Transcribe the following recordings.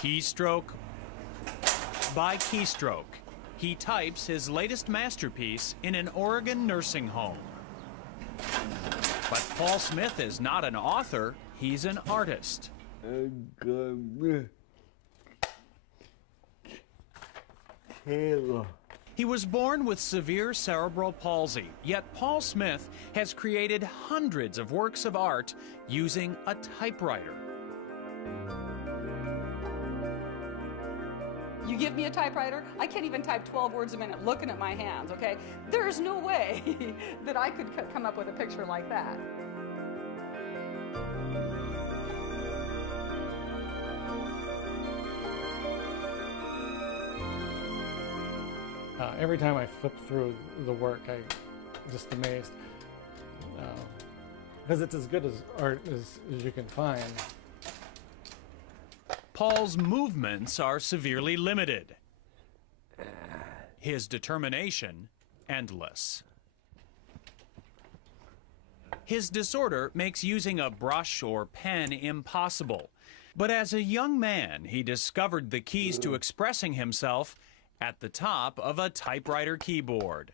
Keystroke by keystroke, he types his latest masterpiece in an Oregon nursing home. But Paul Smith is not an author, he's an artist. He was born with severe cerebral palsy, yet Paul Smith has created hundreds of works of art using a typewriter. You give me a typewriter, I can't even type 12 words a minute looking at my hands, okay? There's no way that I could come up with a picture like that. Every time I flip through the work, I'm just amazed. Because it's as good as art as you can find. Paul's movements are severely limited. His determination, endless. His disorder makes using a brush or pen impossible. But as a young man, he discovered the keys to expressing himself at the top of a typewriter keyboard.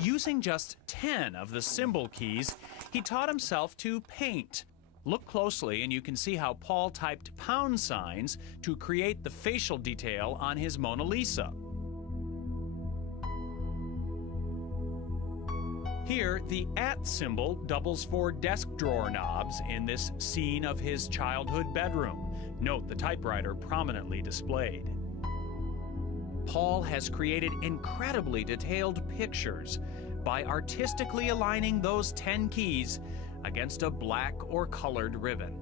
Using just 10 of the symbol keys, he taught himself to paint. Look closely and you can see how Paul typed pound signs to create the facial detail on his Mona Lisa. Here, the @ symbol doubles for desk drawer knobs in this scene of his childhood bedroom. Note the typewriter prominently displayed. Paul has created incredibly detailed pictures by artistically aligning those 10 keys against a black or colored ribbon.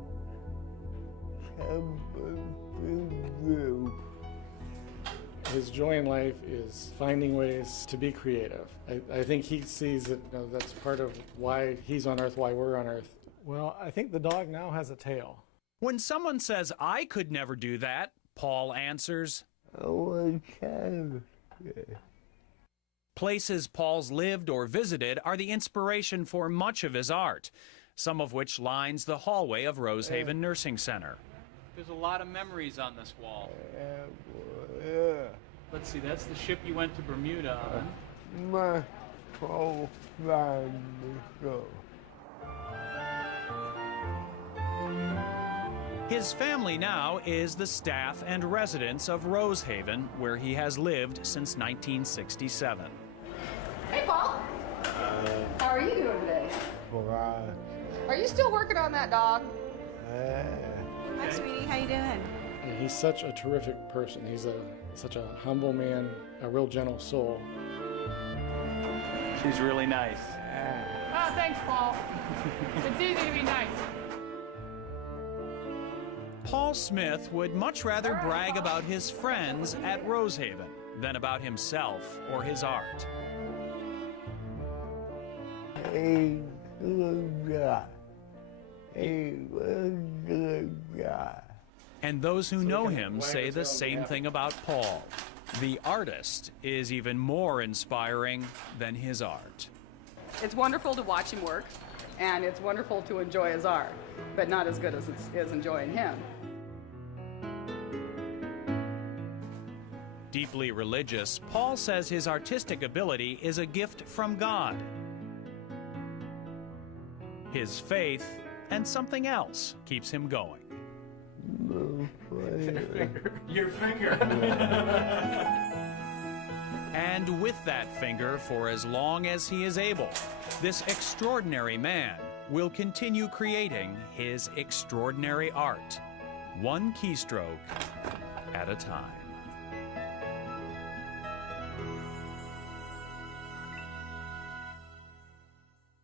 His joy in life is finding ways to be creative. I think he sees that that's part of why he's on Earth, why we're on Earth. Well, I think the dog now has a tail. When someone says, "I could never do that," Paul answers, Places Paul's lived or visited are the inspiration for much of his art, some of which lines the hallway of Rosehaven Nursing Center. There's a lot of memories on this wall. Let's see, that's the ship you went to Bermuda on. His family now is the staff and residents of Rosehaven, where he has lived since 1967. Hey, Paul. How are you doing today? Are you still working on that dog? Hi, sweetie. How you doing? He's such a terrific person. He's such a humble man, a real gentle soul. She's really nice. Oh, thanks, Paul. It's easy to be nice. Paul Smith would much rather brag about his friends at Rosehaven than about himself or his art. And those who know him say the same thing about Paul. The artist is even more inspiring than his art. It's wonderful to watch him work, and it's wonderful to enjoy his art, but not as good as it's enjoying him. Deeply religious, Paul says his artistic ability is a gift from God. His faith and something else keeps him going. Your finger. And with that finger, for as long as he is able, this extraordinary man will continue creating his extraordinary art, one keystroke at a time.